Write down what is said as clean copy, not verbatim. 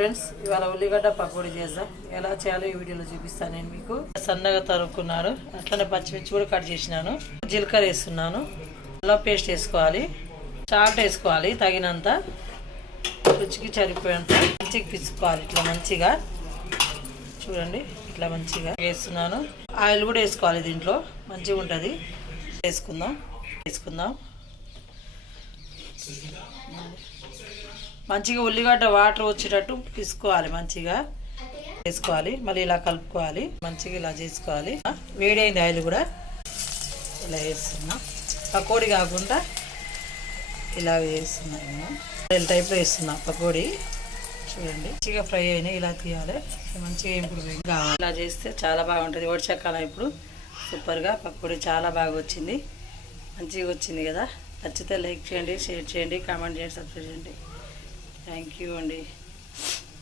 Friends, ఇవాళ ఉల్లిగడ్డ పకోడీ చేద్దాం. ఎలా చేయాలో ఈ వీడియోలో చూపిస్తాను నేను మీకు. సన్నగా తరుక్కున్నారు, అట్లనే పచ్చిమిర్చి కూడా కట్ చేసినాను. జీలకర్ర వేస్తున్నాను, అల్లం పేస్ట్ వేసుకోవాలి, సాల్ట్ వేసుకోవాలి తగినంత, రుచికి సరిపోయేంత. మంచిగా పిసుకోవాలి, ఇట్లా మంచిగా చూడండి, ఇట్లా మంచిగా వేస్తున్నాను. ఆయిల్ కూడా వేసుకోవాలి దీంట్లో, మంచిగా ఉంటుంది. వేసుకుందాం మంచిగా. ఉల్లిగడ్డ వాటర్ వచ్చేటట్టు పిసుకోవాలి, మంచిగా వేసుకోవాలి. మళ్ళీ ఇలా కలుపుకోవాలి, మంచిగా ఇలా చేసుకోవాలి. వేడైంది ఆయిల్ కూడా, ఇలా వేస్తున్నా. పకోడీ కాకుండా ఇలా వేస్తున్నాను, ఆయిల్ టైప్లో వేస్తున్నా పకోడీ. చూడండి, మంచిగా ఫ్రై అయినాయి, ఇలా తీయాలి. మంచిగా ఇప్పుడు కావాలి, ఇలా చేస్తే చాలా బాగుంటుంది. ఒడిచక్కాల ఇప్పుడు సూపర్గా పకోడీ చాలా బాగా వచ్చింది, మంచిగా వచ్చింది కదా. నచ్చితే లైక్ చేయండి, షేర్ చేయండి, కామెంట్ చేయండి, సబ్స్క్రైబ్ చేయండి. థ్యాంక్ యూ అండి.